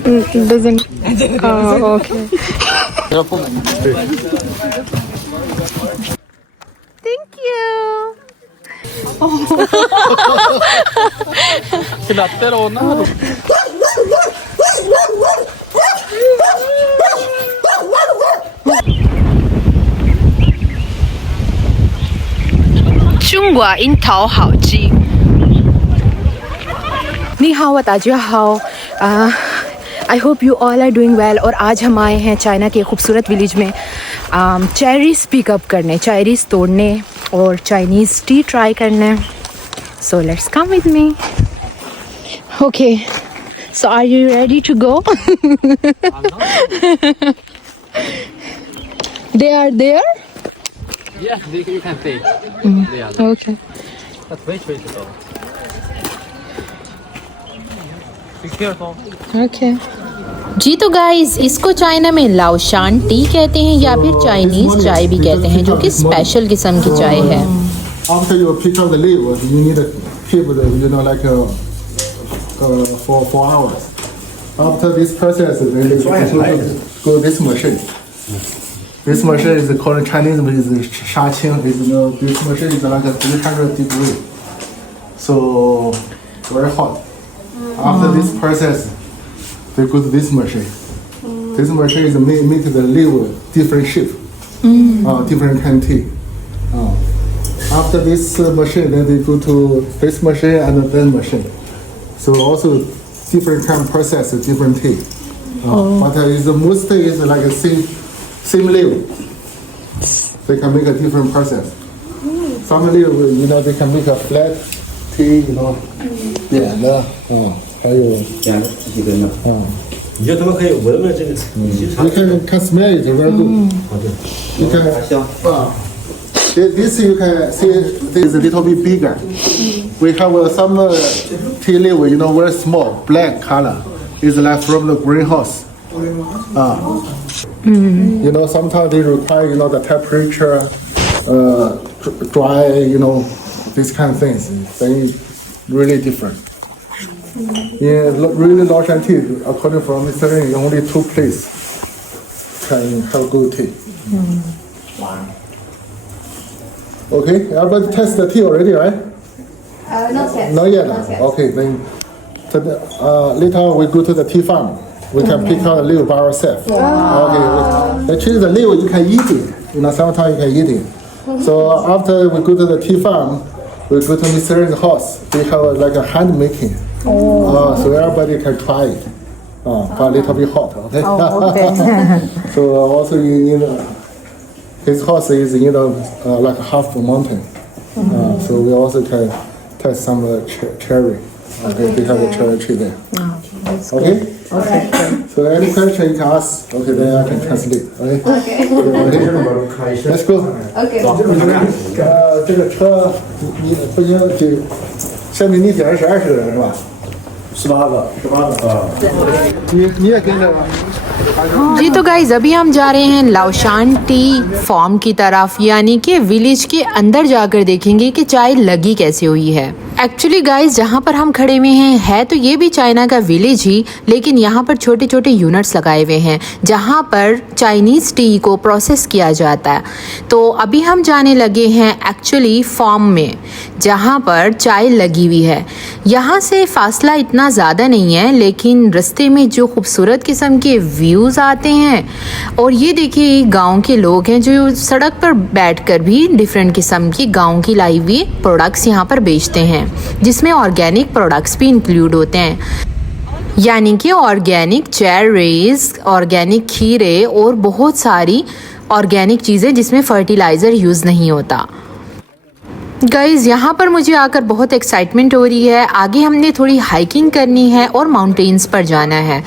Doesn't. Oh, okay. Thank you. Latte na. I hope you all are doing well. और आज हम आए हैं चाइना के खूबसूरत विलेज में चेरीज़ पिकअप करने, चेरीज़ तोड़ने और चाइनीज़ टी ट्राई करने। So let's come with me. Okay, so are you ready to go? They are there? Yeah, you can see. Okay. That's way to go. Be careful. Okay. जी तो guys, इसको China में लाओशान T कहते हैं या फिर Chinese चाय भी कहते हैं, जो कि स्पेशल किस्म की चाय है। After you pick up the leaf, you need to keep the, like for 4 hours. After this process, then you go this machine. This machine is called Chinese is shaqing. This machine is like a 300 degree, so very hot. After this process, they go to this machine. This machine is make the leaf different shape, different kind tea. After this machine, then they go to this machine and that machine. So also different kind of process, different tea. But the most is like a same leaf. They can make a different process. Some leaf, they can make a flat tea, 扁的，还有两个几根的，你觉得他们可以闻闻这个？you can smell it very good. 好的， You can 还香。 This you can see this is a little bit bigger. We have some tea leaf, very small, black color. It's like from the greenhouse. Sometimes they require, the temperature, dry, these kind of things. They really different. In really Laoshan tea, according from Mr. Ring, only 2 places can have good tea. Okay, everybody test the tea already, right? Not yet. Not yet. Not yet. Okay, then later we go to the tea farm. We can pick out the leaf by ourselves. Okay. Actually, the leaf you can eat it. Sometimes you can eat it. So after we go to the tea farm, we go to Mr. Ring's house. They have like a hand making. So everybody can try it. But a little bit hot. Okay. So also his house is like half a mountain. So we also can test some cherry. Okay, they have a cherry tree there. Okay. So any question you can ask. Okay, then I can translate. Okay. Let's go. Okay. 这个车你不行就下面你点是20个人是吧？18个。你也跟着吧。 जी तो guys, अभी हम जा रहे हैं लाओशान T farm की तरफ, यानी कि विलेज के अंदर जाकर देखेंगे कि चाय लगी कैसे हुई है। एक्चुअली गाइज, जहाँ पर हम खड़े हुए हैं है तो ये भी चाइना का विलेज ही, लेकिन यहाँ पर छोटे छोटे यूनिट्स लगाए हुए हैं जहाँ पर चाइनीज़ टी को प्रोसेस किया जाता है। तो अभी हम जाने लगे हैं एक्चुअली फार्म में जहाँ पर चाय लगी हुई है। यहाँ से फासला इतना ज़्यादा नहीं है, लेकिन रास्ते में जो खूबसूरत किस्म के व्यूज़ आते हैं। और ये देखिए, गांव के लोग हैं जो सड़क पर बैठकर भी डिफरेंट किस्म की गांव की लाई हुई प्रोडक्ट्स यहाँ पर बेचते हैं, जिसमें ऑर्गेनिक प्रोडक्ट्स भी इंक्लूड होते हैं, यानी कि ऑर्गेनिक चेरीज, ऑर्गेनिक खीरे और बहुत सारी ऑर्गेनिक चीज़ें जिसमें फर्टिलाइज़र यूज़ नहीं होता। गाइज़, यहाँ पर मुझे आकर बहुत एक्साइटमेंट हो रही है। आगे हमने थोड़ी हाइकिंग करनी है और माउंटेन्स पर जाना है।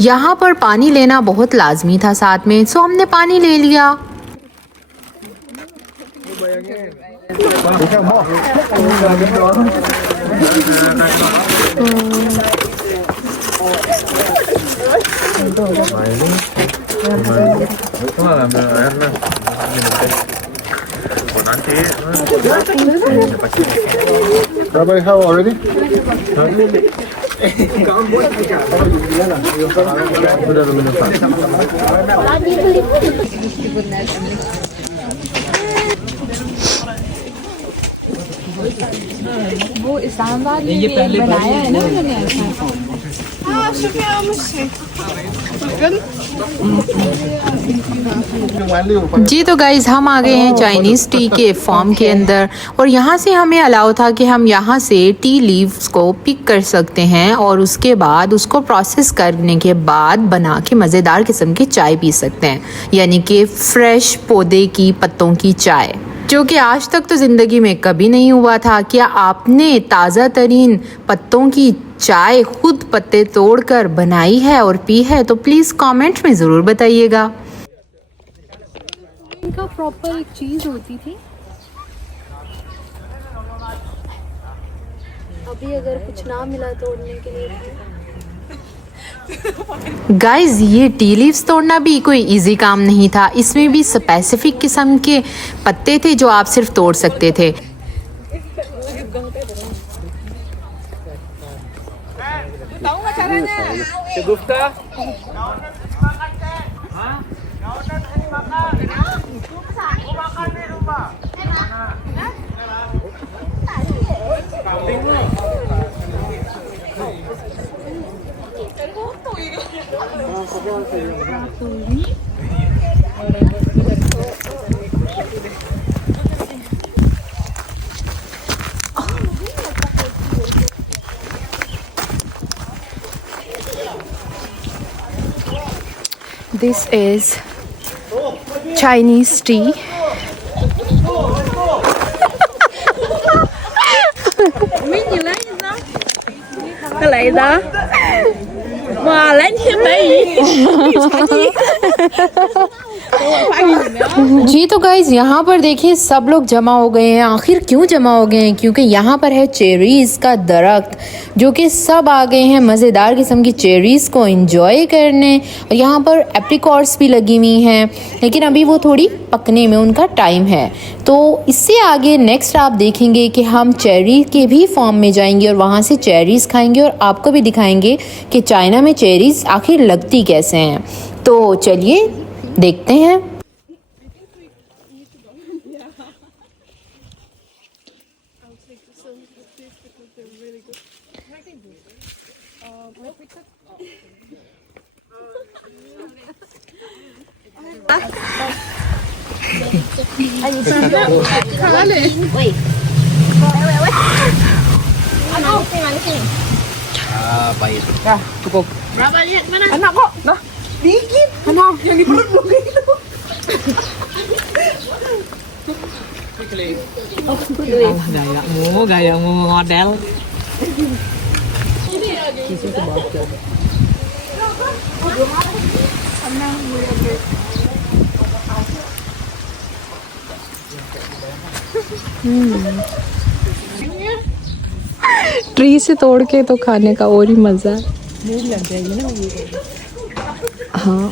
यहाँ पर पानी लेना बहुत लाजमी था साथ में, सो हमने पानी ले लिया। Everybody have already? वो इस्लामाबाद में बनाया है ना उन्होंने ऐसा। जी तो गाइज हम आ गए हैं चाइनीज़ टी के फॉर्म के अंदर, और यहाँ से हमें अलाउ था कि हम यहाँ से टी लीव्स को पिक कर सकते हैं और उसके बाद उसको प्रोसेस करने के बाद बना के मज़ेदार किस्म की चाय पी सकते हैं, यानी कि फ्रेश पौधे की पत्तों की चाय, जो कि आज तक तो ज़िंदगी में कभी नहीं हुआ था। क्या आपने ताज़ा तरीन पत्तों की चाय खुद पत्ते तोड़कर बनाई है और पी है? तो प्लीज़ कमेंट में ज़रूर बताइएगा। इनका प्रॉपर एक चीज होती थी। अभी अगर कुछ ना मिला तोड़ने के लिए गाइज ये टी लीव्स तोड़ना भी कोई इजी काम नहीं था। इसमें भी स्पेसिफिक किस्म के पत्ते थे जो आप सिर्फ तोड़ सकते थे। This is Chinese tea. जी तो गाइज यहाँ पर देखिए सब लोग जमा हो गए हैं। आखिर क्यों जमा हो गए हैं? क्योंकि यहाँ पर है चेरीज़ का दरख्त, जो कि सब आ गए हैं मज़ेदार किस्म की चेरीज़ को एंजॉय करने। और यहाँ पर एप्रिकॉट्स भी लगी हुई हैं, लेकिन अभी वो थोड़ी पकने में उनका टाइम है। तो इससे आगे नेक्स्ट आप देखेंगे कि हम चेरी के भी फॉर्म में जाएंगे और वहाँ से चेरीज़ खाएंगे और आपको भी दिखाएंगे कि चाइना में चेरीज़ आखिर लगती कैसे हैं। तो चलिए देखते हैं। Ya, cukup. Berapa lihat mana? Enak kok. Nah, dikit. Enak, yang di perut lu gitu. Gayamu model. Tree से तोड़ के तो खाने का और ही मज़ा है। लग जाएगी ना ये। हाँ,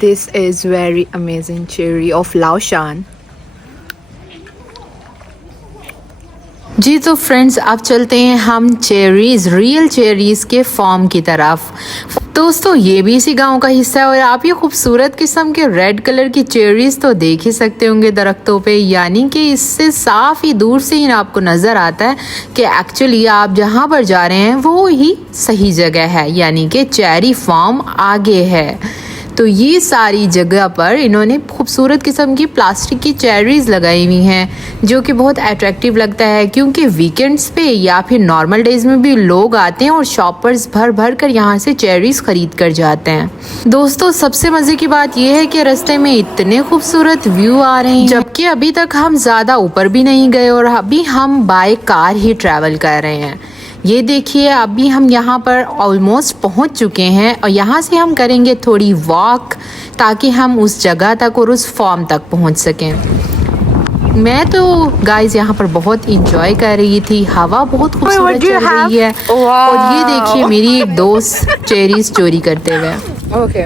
This is very amazing cherry of Laoshan. जी तो फ्रेंड्स अब चलते हैं हम चेरीज़, रियल चेरीज़ के फॉर्म की तरफ। दोस्तों ये भी इसी गांव का हिस्सा है और आप ये खूबसूरत किस्म के रेड कलर की चेरीज़ तो देख ही सकते होंगे दरख्तों पे, यानी कि इससे साफ़ ही दूर से ही आपको नज़र आता है कि एक्चुअली आप जहां पर जा रहे हैं वो ही सही जगह है, यानी कि चेरी फार्म आगे है। तो ये सारी जगह पर इन्होंने खूबसूरत किस्म की प्लास्टिक की चेरीज़ लगाई हुई हैं, जो कि बहुत अट्रैक्टिव लगता है, क्योंकि वीकेंड्स पे या फिर नॉर्मल डेज़ में भी लोग आते हैं और शॉपर्स भर भर कर यहाँ से चेरीज़ ख़रीद कर जाते हैं। दोस्तों सबसे मज़े की बात यह है कि रास्ते में इतने खूबसूरत व्यू आ रहे हैं, जबकि अभी तक हम ज़्यादा ऊपर भी नहीं गए और अभी हम बाय कार ही ट्रैवल कर रहे हैं। ये देखिए अभी हम यहाँ पर ऑलमोस्ट पहुँच चुके हैं और यहाँ से हम करेंगे थोड़ी वॉक ताकि हम उस जगह तक और उस फॉर्म तक पहुँच सकें। मैं तो गाइस यहाँ पर बहुत इंजॉय कर रही थी, हवा बहुत खूबसूरत चल रही है। और ये देखिए मेरी एक दोस्त चेरीज चोरी करते हुए। Okay.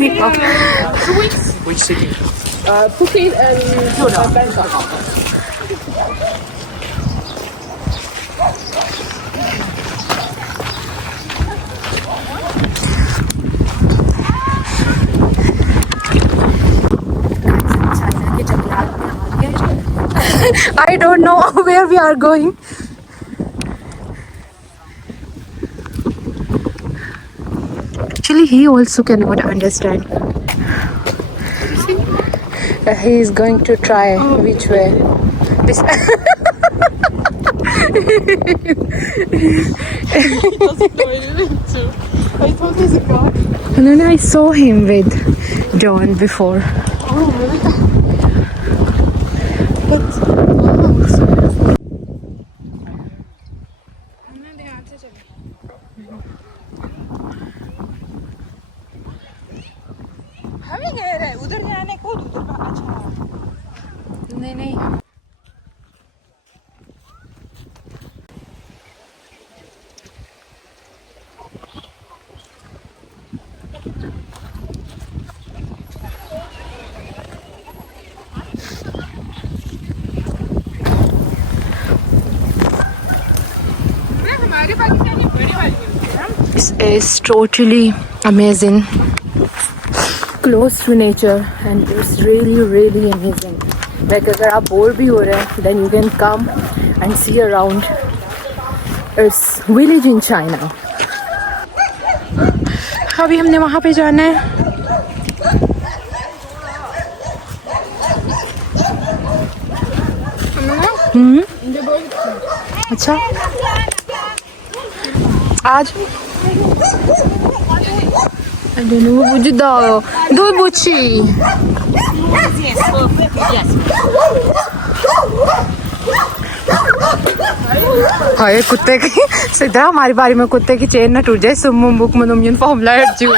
lollipop. Which city? Phuket and Bangkok. I don't know where we are going. Actually, he also cannot understand. He is going to try which way. This. No, I saw him with John before. उधर जाने को उधर का अच्छा नहीं This is totally amazing. Close to nature and it's really amazing. Like अगर आप bore भी हो रहे हैं, then you can come and see around. It's village in China. अभी हमने वहाँ पे जाना है. अच्छा आज Aduh, wujud dah. Dua buci. हाय कुत्ते की सीधा हमारी बारी में कुत्ते की चेन ना टूट जाए. सुम्मुम बुक मनुमियन फॉर्मूला है जीवन.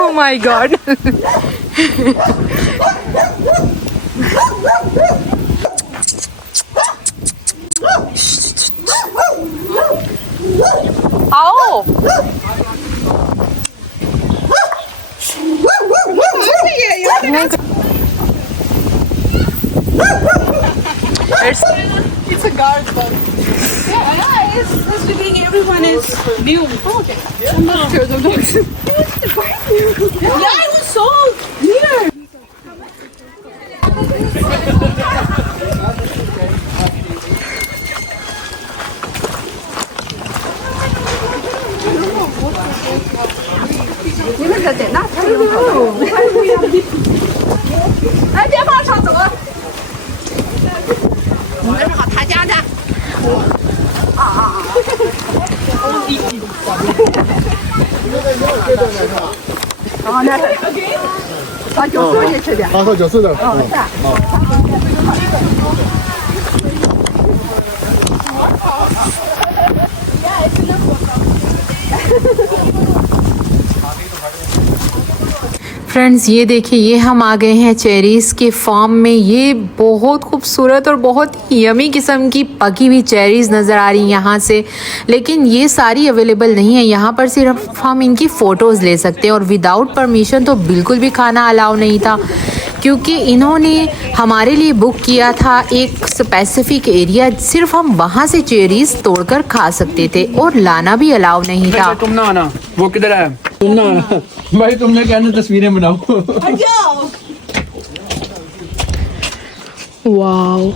Oh my god. Ow! It's a guard dog. Yeah, it's being everyone is new. Oh, okay. I'm not scared of dogs. Yeah, it was so weird. Friends ये देखिए, ये हम आ गए हैं चेरीज़ के फार्म में. ये बहुत खूबसूरत और बहुत यमी किस्म की पकी हुई चेरीज़ नज़र आ रही हैं यहाँ से. लेकिन ये सारी अवेलेबल नहीं है यहाँ पर, सिर्फ हम इनकी फ़ोटोज़ ले सकते हैं और विदाउट परमिशन तो बिल्कुल भी खाना अलाउ नहीं था, क्योंकि इन्होंने हमारे लिए बुक किया था एक स्पेसिफिक एरिया. सिर्फ हम वहाँ से चेरीज़ तोड़कर खा सकते थे और लाना भी अलाउ नहीं था. तुम ना आना, वो किधर है? तुम ना आना भाई, तुमने कहना तस्वीरें बनाओ. Wow.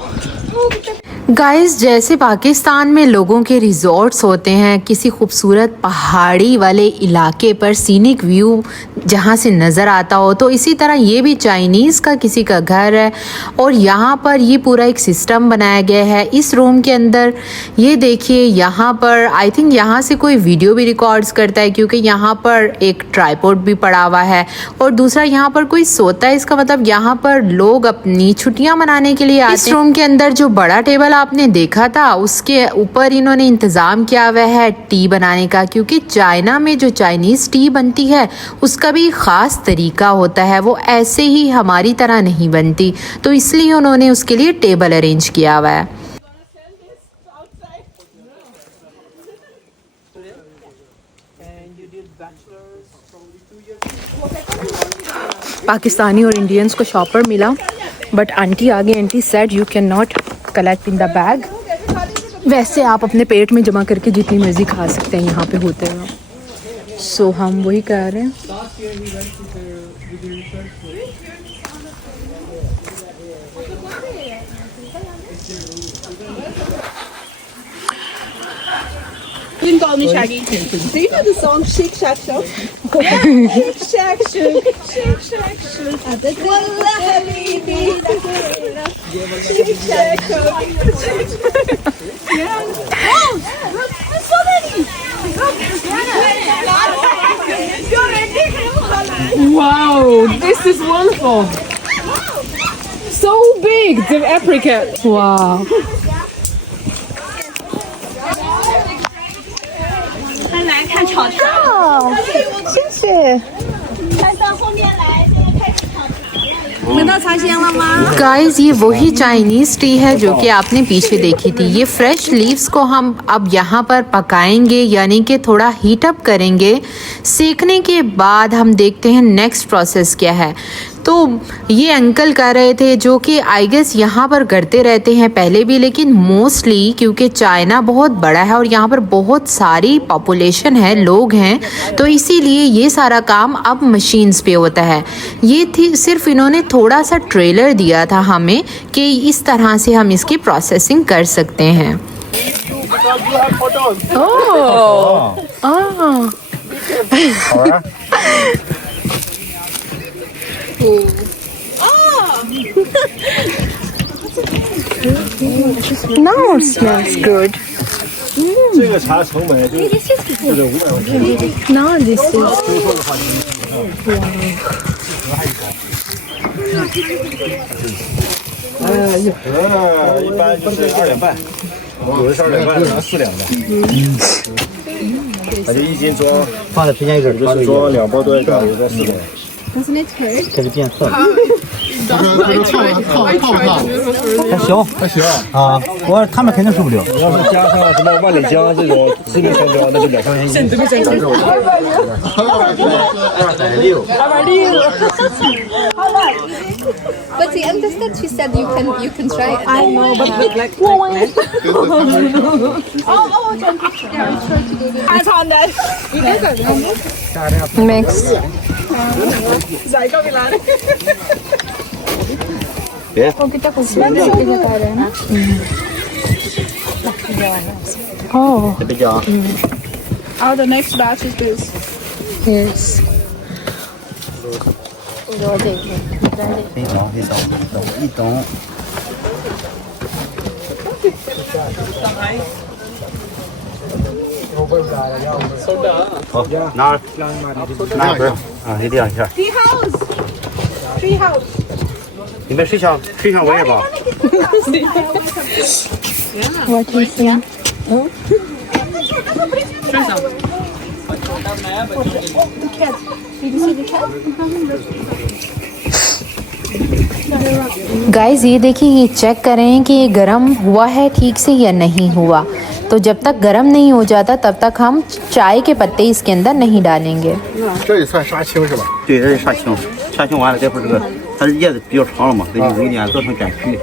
गाइस, जैसे पाकिस्तान में लोगों के रिजॉर्ट्स होते हैं किसी खूबसूरत पहाड़ी वाले इलाके पर, सीनिक व्यू जहाँ से नज़र आता हो, तो इसी तरह ये भी चाइनीज़ का किसी का घर है और यहाँ पर ये पूरा एक सिस्टम बनाया गया है. इस रूम के अंदर ये देखिए, यहाँ पर आई थिंक यहाँ से कोई वीडियो भी रिकॉर्ड्स करता है, क्योंकि यहाँ पर एक ट्राइपॉड भी पड़ा हुआ है और दूसरा यहाँ पर कोई सोता है. इसका मतलब यहाँ पर लोग अपनी छुट्टियाँ मनाने के लिए आते हैं. इस रूम के अंदर जो बड़ा टेबल स्टॉल आपने देखा था उसके ऊपर इन्होंने इंतज़ाम किया हुआ है टी बनाने का, क्योंकि चाइना में जो चाइनीज़ टी बनती है उसका भी ख़ास तरीका होता है, वो ऐसे ही हमारी तरह नहीं बनती, तो इसलिए उन्होंने उसके लिए टेबल अरेंज किया हुआ है। पाकिस्तानी और इंडियंस को शॉपर मिला, बट आंटी आगे aunty said you can not collect in the bag. वैसे आप अपने पेट में जमा करके जितनी मर्जी खा सकते हैं यहाँ पे होते हैं। सो हम वही कर रहे हैं। You can call me Shaggy. Do you know the song Shake Shack Shook? Yeah, Shake Shack Shook, Shake Shack Shook. Wallah habibi, Shake Shack Shook. Yeah. Oh, there's so many. Wow, this is wonderful. So big, the apricot. Wow. 来看炒茶。谢谢。来到后面来，现在开始炒茶了。闻到茶香了吗？ guys ये वही Chinese T है जो कि आपने पीछे देखी थी। ये फ्रेश लीव्स को हम अब यहाँ पर पकाएंगे, यानी कि थोड़ा हीट अप करेंगे। सेकने के बाद हम देखते हैं नेक्स्ट प्रोसेस क्या है। तो ये अंकल कर रहे थे, जो कि आई गेस यहाँ पर करते रहते हैं पहले भी, लेकिन मोस्टली क्योंकि चाइना बहुत बड़ा है और यहाँ पर बहुत सारी पॉपुलेशन है, लोग हैं, तो इसीलिए ये सारा काम अब मशीन्स पे होता है। ये थी सिर्फ इन्होंने थोड़ा सा ट्रेलर दिया था हमें कि इस तरह से हम इसकी प्रोसेसिंग कर सकते हैं। Now it smells good. 这个茶成本就是500块钱。 Now this is. 一般就是2两半，有的是2两半，有的4两的。它就一斤装，放在中间一根，就是装2包多一个，有的4两。开始变色了，这个烫不烫？还行还行。啊。他们肯定受不了。要是加上什么万里江这种知名商标，那就2块钱一斤。But the understand she said you can try it. I know, but like I found that. Mix. 别， Oh, 这比较 Oh, the next batch is this. yes. 非常一懂。好，拿一根啊，一定一下。 Tree house. Tree house. 你们水枪我也吧。 What do you think? Guys ये देखिए, ये check करें कि ये गर्म हुआ है ठीक से या नहीं हुआ। तो जब तक गर्म नहीं हो जाता तब तक हम चाय के पत्ते इसके अंदर नहीं डालेंगे। 这也算杀青是吧？对，这是杀青，杀青完了，这会儿这个它的叶子比较长了嘛，得有一点做成卷皮。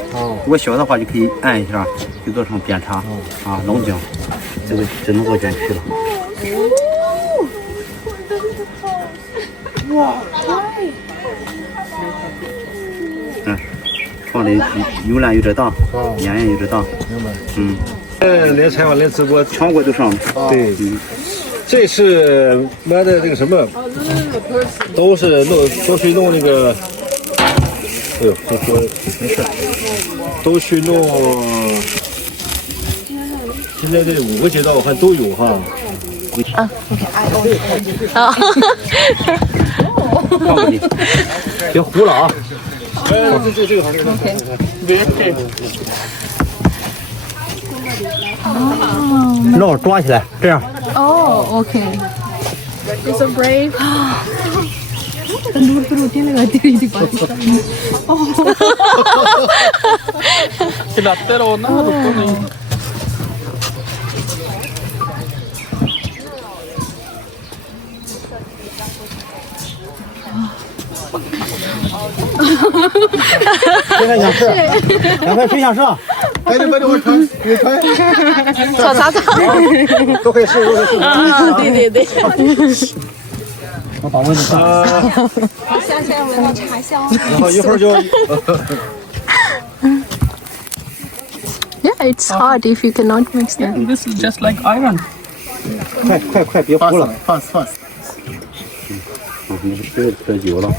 如果小的话就可以按一下，就做成扁茶啊，龙井，这个只能做卷皮了。放的油量有点大，盐也有点大。连采访连直播全国都上。对，这是妈的那个什么，都去弄那个，哎呦，这说没事，都去弄。现在这5个街道我看都有哈。放过去，别糊了啊！这个好，这个好。肉抓起来，这样。 Oh, okay. You're so brave. तंदूर पर रोटियां लगाती रही थी पाकिस्तान में. खिलाते रहो ना, रुको नहीं. Anybody want to try? You try? 炒茶炒。都可以试，都可以试。啊，对对对。我把温度上。想起来我要茶香。然后一会儿就 Yeah, it's hard if you cannot mix them. This is just like iron. 快，别糊了。 Fast. 你是喝酒了。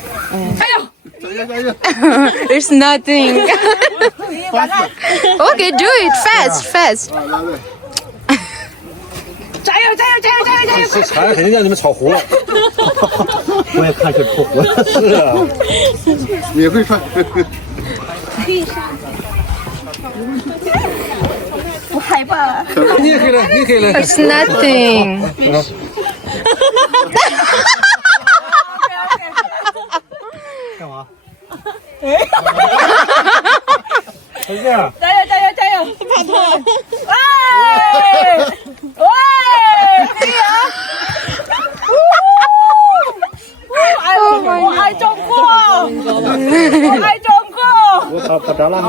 It's nothing. Okay, do it fast. 加油！这茶肯定让你们炒糊了。我也看就出糊了。是啊，免费穿。我害怕了。你也可以来，你也可以来。 It's nothing. 干嘛？是这样。加油！怕痛！喂！我爱中国！我把炸烂了。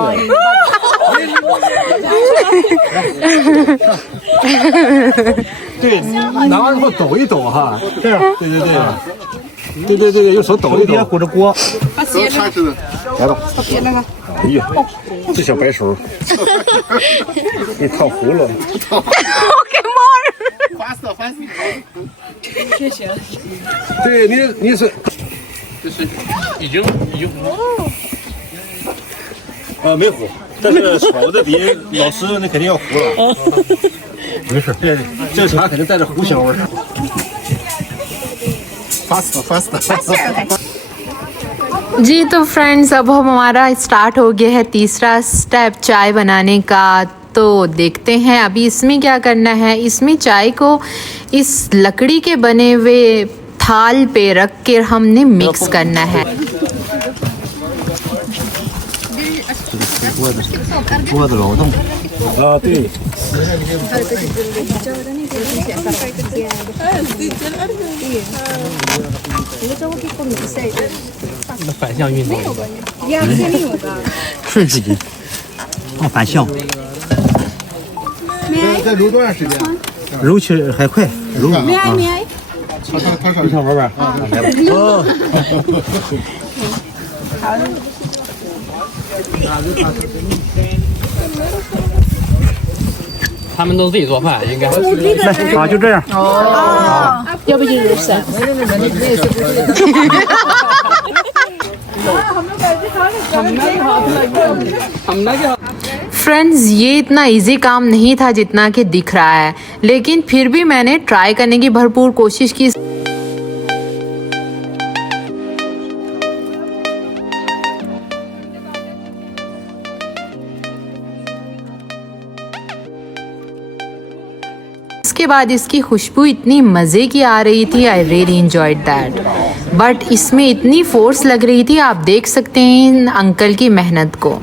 对，拿完之后抖一抖哈，这样。对，用手抖一别抖。糊着锅。都开始了。来吧。哎呀，这小白手，给烫糊了。 Okay, more. Fast. 对你是已经没糊，但是炒的比老师那肯定要糊了。没事，这茶肯定带着糊香味儿。 Fast. जी तो friends अब हमारा start हो गया है तीसरा step चाय बनाने का। तो देखते हैं अभी इसमें क्या करना है। इसमें चाय को इस लकड़ी के बने हुए थाल पे रख के हमने मिक्स करना है। 锅子老动。啊，对。那反向运动。顺时针。反向。再揉多长时间？揉起还快，揉。他上你想玩玩？来吧。他们都自己做饭，应该。啊，就这样。要不就有伞。 फ्रेंड्स ये इतना इजी काम नहीं था जितना कि दिख रहा है, लेकिन फिर भी मैंने ट्राई करने की भरपूर कोशिश की। इसके बाद इसकी खुशबू इतनी मज़े की आ रही थी, I really enjoyed that. But इसमें इतनी फोर्स लग रही थी, आप देख सकते हैं इन अंकल की मेहनत को।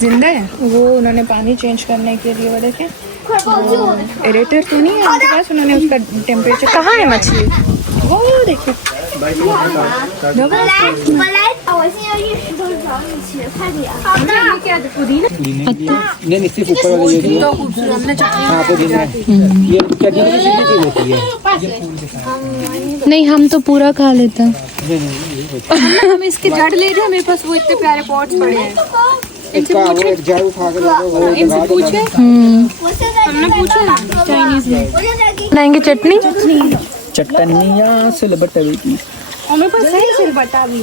जिंदा है वो, उन्होंने पानी चेंज करने के लिए वो देखें एरेटर तो नहीं है उनके पास, उन्होंने उसका टेम्परेचर। कहाँ है मछली? वो देखिए 本来我现在运石头找你去，快点。好的。 नहीं सिर्फ ऊपर वाले ये हाँ पुदीना ये चटनी कितनी होती है? नहीं, हम तो पूरा खा लेते हैं। हम इसके जड़ ले रहे हैं, मेरे पास वो इतने प्यारे पॉट्स पड़े हैं। इसका वो एक जड़ उठा कर इनसे पूछे, 我现在 हमने पूछा ना चाइनीज में। 我现在给 बनाएंगे चटनी। चटनिया सिलबट की और मेरे पास है सिलबट्टा भी।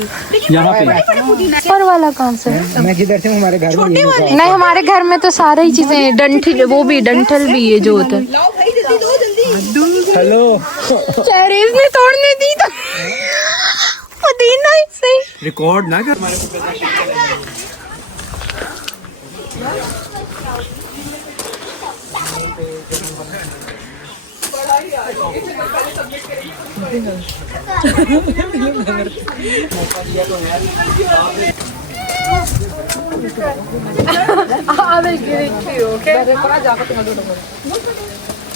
यहाँ पे ऊपर वाला कहाँ से? मैं जिधर से हूँ हमारे घर में ये होता है। नहीं, हमारे घर में तो सारी चीजें डंठल, वो भी डंठल भी ये जो होता है। लाओ भाई जल्दी दो जल्दी। हेलो चेरीज ने तोड़ने दी तो पुदीना से रिकॉर्ड ना कर।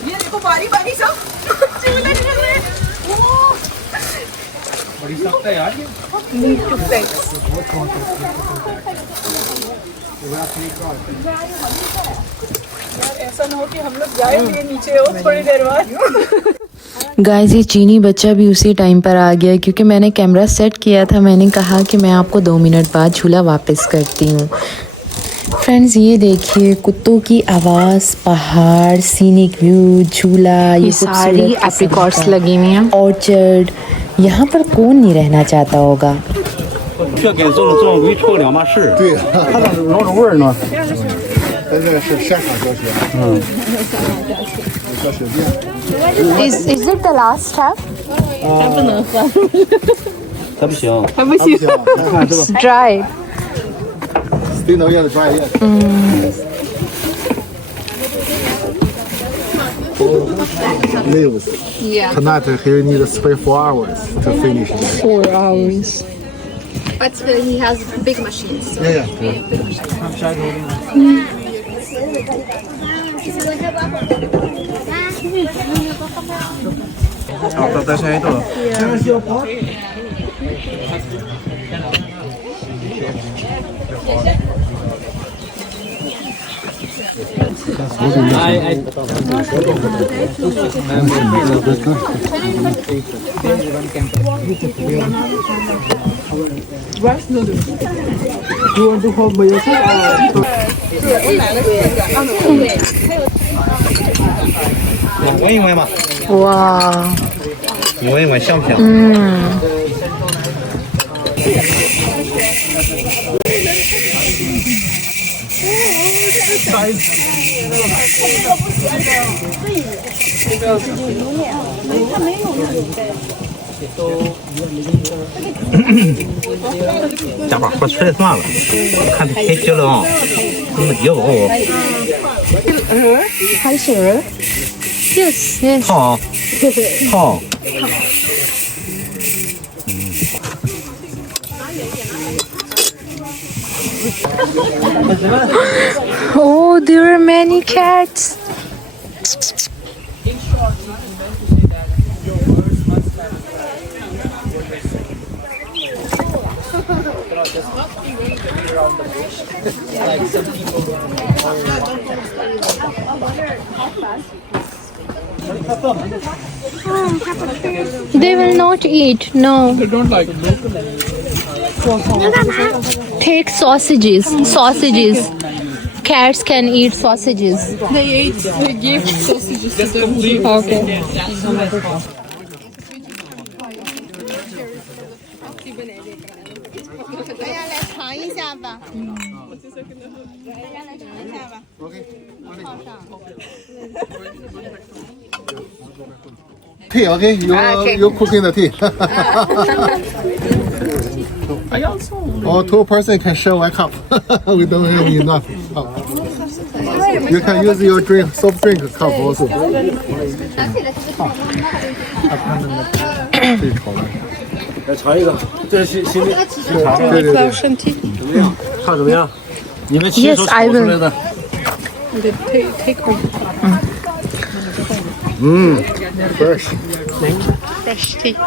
ये देखो बारी बारी सब चिमटा निकल रहे हैं। बड़ी सख्त है यार ये। ऐसा ना हो कि हम लोग जाएंगे नीचे और थोड़ी देर बाद। गाइस ये चीनी बच्चा भी उसी टाइम पर आ गया क्योंकि मैंने कैमरा सेट किया था। मैंने कहा कि मैं आपको 2 मिनट बाद झूला वापस करती हूँ। फ्रेंड्स ये देखिए कुत्तों की आवाज़, पहाड़, सीनिक व्यू, झूला, ये सारी एप्रिकॉट्स लगी हुई हैं। ऑर्चर्ड, यहाँ पर कौन नहीं रहना चाहता होगा। 这跟种鱼臭两码事。对，它咋老有味儿呢？这个是现场教学。教学店。 Is it the last step? 它不行。还不行。 It's dry. Still no yet dry yet. Leaves. Yeah. Tonight he need to spend 4 hours to finish it. 4 hours. But he has big machines. Yeah.我闻一闻吧， Wow. 你闻一闻香不香？ 家把活吃的算了，看太急了啊，那么急哦。 Yes, yes. 好，好。 Oh, there are many cats. They will not eat. No. They don't like Take sausages. Sausages. Cats can eat sausages. They give sausages to them. Okay. Tea, okay? You cooking the tea. Or 2 person can share 1 cup. We don't have enough cup. You can use your drink, soft drink cup also. 来尝一个，这是新的新茶的，对对对，怎么样？看怎么样？你们亲手 Yes, I 炒出来的。 fresh. Fresh tea. I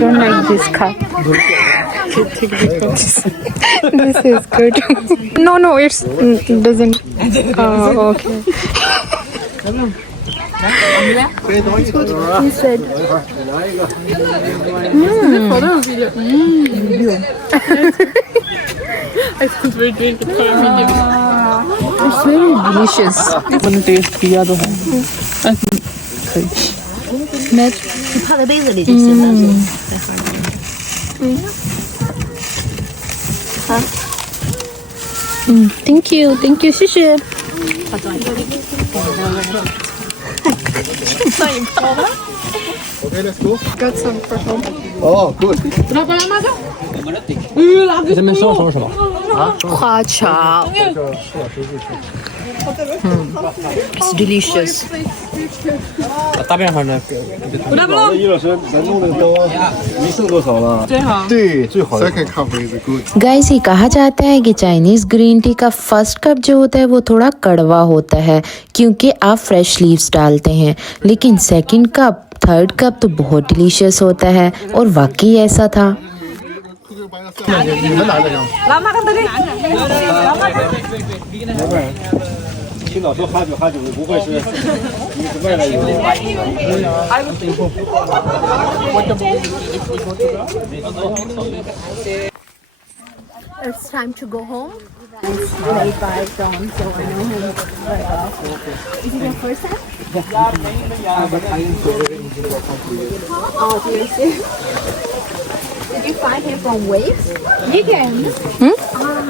don't like this cup. This is good. No, it doesn't. Oh, okay. He said. It's very delicious. मैंने test किया तो है मैं你泡在杯子里就行了，就在放里面。好， thank you 谢谢。Okay, let's go. Got some for home. Oh, good. 给他们烧什么？花茶，it's delicious。大便上呢？易老师，咱弄那个刀鱼剩多少了？对，最好的。 Second cup is good. Guys ये कहा जाता है कि Chinese green tea का फर्स्ट कप जो होता है वो थोड़ा कड़वा होता है क्योंकि आप फ्रेश लीव्स डालते हैं, लेकिन सेकंड कप थर्ड कप तो बहुत डिलीशियस होता है और वाकई ऐसा था। 你们拿着呀？青岛说哈酒，不会是你是外来游客。 It's time to go home. Made by Dawn, so I know him very well. Is it your first time? Oh, seriously? Did you find him from Waves? Vegan.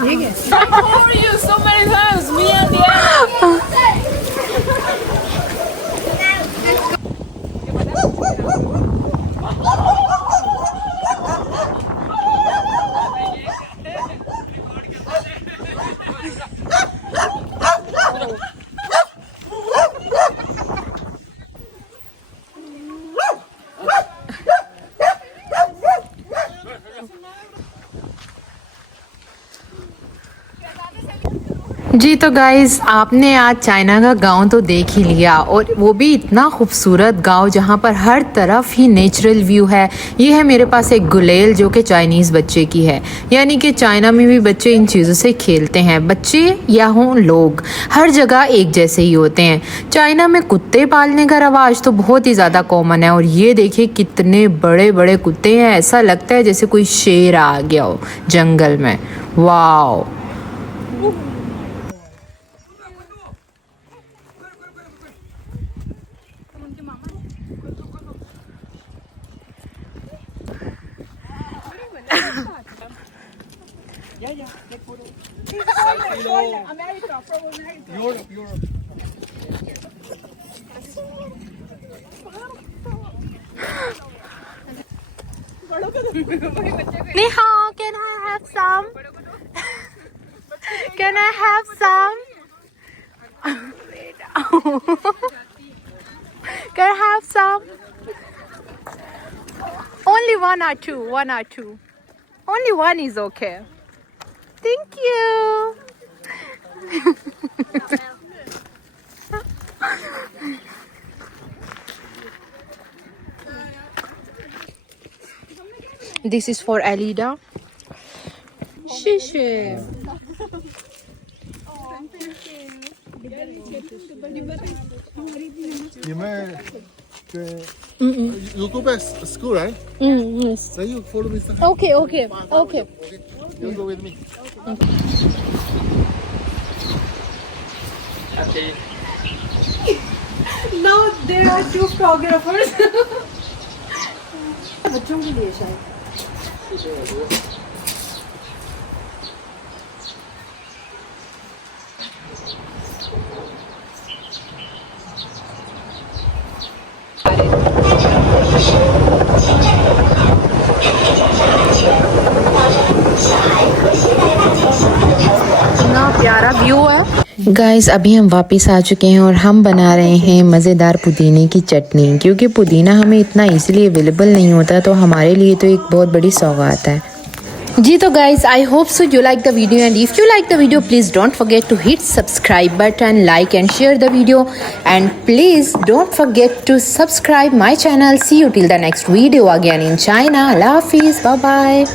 Vegan. How are you so many times? Me and Diana. जी तो guys आपने आज China का गांव तो देख ही लिया, और वो भी इतना खूबसूरत गांव जहां पर हर तरफ ही नेचुरल व्यू है। ये है मेरे पास एक गुलेल जो कि चाइनीज़ बच्चे की है, यानी कि चाइना में भी बच्चे इन चीज़ों से खेलते हैं। बच्चे या हों लोग, हर जगह एक जैसे ही होते हैं। चाइना में कुत्ते पालने का रवाज तो बहुत ही ज़्यादा कॉमन है, और ये देखिए कितने बड़े बड़े कुत्ते हैं, ऐसा लगता है जैसे कोई शेर आ गया हो जंगल में। Wow. Ni hao, can I have some? Can I have some? Can I have some? Only one or two, one or two. Only one is okay. Thank you. This is for Alida. Shishe. You go back school, right? Yes. Then you follow me. Okay, okay, okay. You go with me. Now there are two photographers. बच्चों के लिए शायद. इतना प्यारा view है. Guys अभी हम वापस आ चुके हैं और हम बना रहे हैं मज़ेदार पुदीने की चटनी, क्योंकि पुदीना हमें इतना इजीली अवेलेबल नहीं होता, तो हमारे लिए तो एक बहुत बड़ी सौगात है। जी तो guys I hope so you like the video, and if you like the video please don't forget to hit subscribe button, like and share the video, and please don't forget to subscribe my channel. See you till the next video again in China. अल्लाह हाफिज़, bye bye.